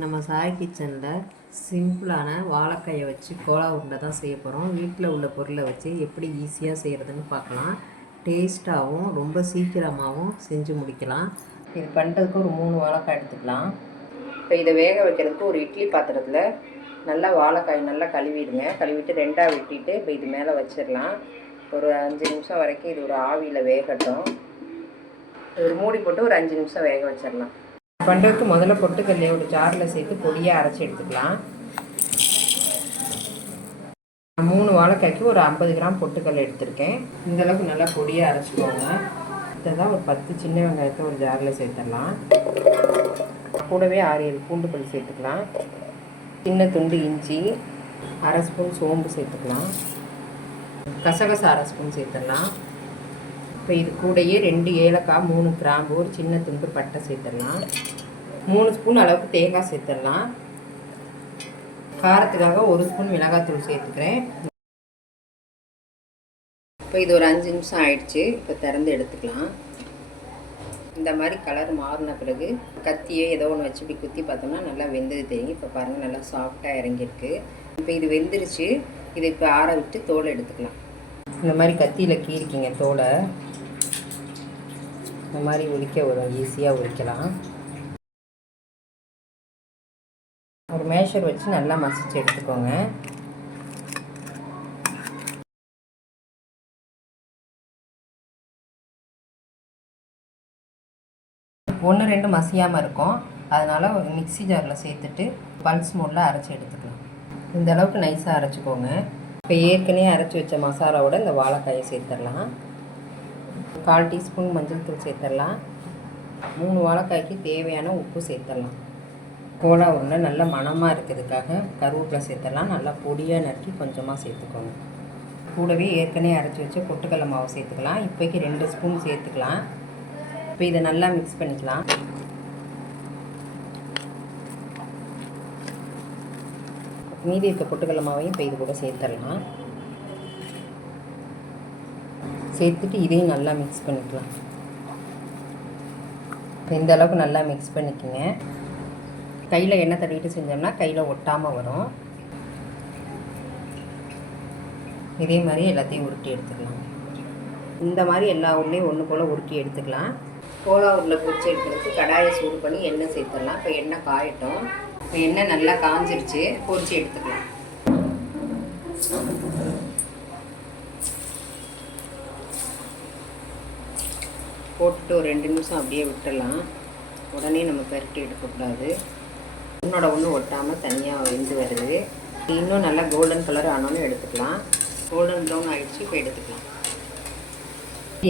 இன்றைக்கி நம்ம சாய் கிச்சனில் சிம்பிளான வாழைக்காயை வச்சு கோலா உருண்டை தான் செய்ய போகிறோம். வீட்டில் உள்ள பொருளை வச்சு எப்படி ஈஸியாக செய்கிறதுன்னு பார்க்கலாம். டேஸ்ட்டாகவும் ரொம்ப சீக்கிரமாகவும் செஞ்சு முடிக்கலாம். இது பண்ணுறதுக்கு ஒரு 3 வாழைக்காய் எடுத்துக்கலாம். இப்போ இதை வேக வைக்கிறதுக்கு ஒரு இட்லி பாத்திரத்தில் நல்லா வாழைக்காய் நல்லா கழுவிடுங்க. கழுவிட்டு 2ஆக வெட்டிட்டு இப்போ இது மேலே வச்சிடலாம். ஒரு 5 நிமிஷம் வரைக்கும் இது ஒரு ஆவியில் வேகட்டும். ஒரு மூடி போட்டு ஒரு 5 நிமிஷம் வேக வச்சிடலாம். பண்ணுறதுக்கு முதல்ல பொட்டுக்கல்லையை ஒரு ஜாரில் சேர்த்து பொடியாக அரைச்சி எடுத்துக்கலாம். 3 வாழைக்காய்க்கு ஒரு 50 கிராம் பொட்டுக்கல்லை எடுத்திருக்கேன். இந்தளவுக்கு நல்லா பொடியாக அரைச்சிக்கோங்க. இதை தான் ஒரு 10 சின்ன வெங்காயத்தை ஒரு ஜாரில் சேர்த்துடலாம். கூடவே 6-7 பூண்டு பல் சேர்த்துக்கலாம். சின்ன துண்டு இஞ்சி, 1/2 ஸ்பூன் சோம்பு சேர்த்துக்கலாம். கசகசா 1/2 ஸ்பூன் சேர்த்துடலாம். இப்போ இது கூடயே 2 ஏலக்காய், 3 கிராம்பு, ஒரு சின்ன துண்டு பட்டை சேர்த்துடலாம். 3 ஸ்பூன் அளவுக்கு தேங்காய் சேர்த்துடலாம். காரத்துக்காக 1 ஸ்பூன் மிளகாத்தூள் சேர்த்துக்கிறேன். இப்போ இது ஒரு 5 நிமிஷம் ஆயிடுச்சு. இப்போ திறந்து எடுத்துக்கலாம். இந்த மாதிரி கலர் மாறின பிறகு கத்தியோ ஏதோ ஒன்று வச்சு இப்படி குத்தி பார்த்தோம்னா நல்லா வெந்தது தெரியும். இப்போ பாருங்கள் நல்லா சாஃப்டாக இறங்கியிருக்கு. இப்போ இது வெந்துருச்சு. இதை இப்போ ஆற விட்டு தோலை எடுத்துக்கலாம். இந்த மாதிரி கத்தியில் கீறிக்கிங்க தோலை. இந்த மாதிரி உரிக்க வரும், ஈஸியாக உரிக்கலாம். ஒரு மேஷர் வச்சு நல்லா மசிச்சு எடுத்துக்கோங்க. ஒன்று 2 மசியாமல் இருக்கும். அதனால் ஒரு மிக்ஸி ஜாரில் சேர்த்துட்டு பல்ஸ் மோடில் அரைச்சி எடுத்துக்கலாம். இந்த அளவுக்கு நைஸாக அரைச்சிக்கோங்க. இப்போ ஏற்கனவே அரைச்சி வச்ச மசாலாவோட இந்த வாழைக்காயை சேர்த்துடலாம். 1/4 டீஸ்பூன் மஞ்சள் தூள் சேர்த்துடலாம். 3 வாழைக்காய்க்கு தேவையான உப்பு சேர்த்துடலாம். கோலா உருண்டை நல்ல மணமாக இருக்கிறதுக்காக கருவேப்பிலை சேர்த்துடலாம். நல்லா பொடியாக நறுக்கி கொஞ்சமாக சேர்த்துக்கோங்க. கூடவே ஏற்கனவே அரைச்சி வச்ச பொட்டுக்கடலை மாவு சேர்த்துக்கலாம். இப்போக்கி 2 ஸ்பூன் சேர்த்துக்கலாம். இப்போ இதை நல்லா மிக்ஸ் பண்ணிக்கலாம். மீதி இருக்க பொட்டுக்கடலை மாவையும் இப்போ இது கூட சேர்த்துடலாம். சேர்த்துட்டு இதையும் நல்லா மிக்ஸ் பண்ணிக்கலாம். இந்த அளவுக்கு நல்லா மிக்ஸ் பண்ணிக்கோங்க. கையில் எண்ணெய் தடவிட்டு செஞ்சோம்னா கையில் ஒட்டாமல் வரும். இதே மாதிரி எல்லாத்தையும் உருட்டி எடுத்துக்கலாம். இந்த மாதிரி எல்லா உருளையும் ஒன்று போல் உருட்டி எடுத்துக்கலாம். கோலா உருளை பொரிச்சு எடுக்கிறதுக்கு கடாயை சூடு பண்ணி எண்ணெய் சேர்த்துடலாம். இப்போ எண்ணெய் காயட்டும். இப்போ எண்ணெய் நல்லா காஞ்சிருச்சு. பொரிச்சு எடுத்துக்கலாம். போட்டுட்டு ஒரு 2 நிமிஷம் அப்படியே விட்டுடலாம். உடனே நம்ம பெரட்டி எடுக்கக்கூடாது. ஒன்று ஒட்டாமல் தனியாக வெந்து வருது. இன்னும் நல்லா கோல்டன் கலர் ஆனாலும் எடுத்துக்கலாம். கோல்டன் ப்ரௌன் ஆகிடுச்சு. இப்போ எடுத்துக்கலாம்.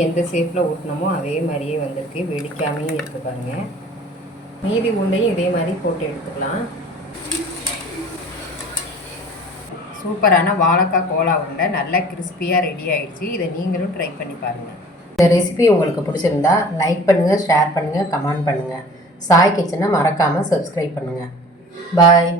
எந்த ஷேப்பில் ஊட்டினமோ அதே மாதிரியே வந்திருக்கு. வெடிக்காமையும் இருக்குது பாருங்கள். மீதி உருண்டையும் இதே மாதிரி போட்டு எடுத்துக்கலாம். சூப்பரான வாழைக்காய் கோலா உருண்டை நல்லா கிறிஸ்பியாக ரெடி ஆகிடுச்சு. இதை நீங்களும் ட்ரை பண்ணி பாருங்கள். இந்த ரெசிபி உங்களுக்கு பிடிச்சிருந்தா லைக் பண்ணுங்கள், ஷேர் பண்ணுங்கள், கமெண்ட் பண்ணுங்கள். சாய் கிச்சனை மறக்காமல் சப்ஸ்கிரைப் பண்ணுங்கள். பாய்.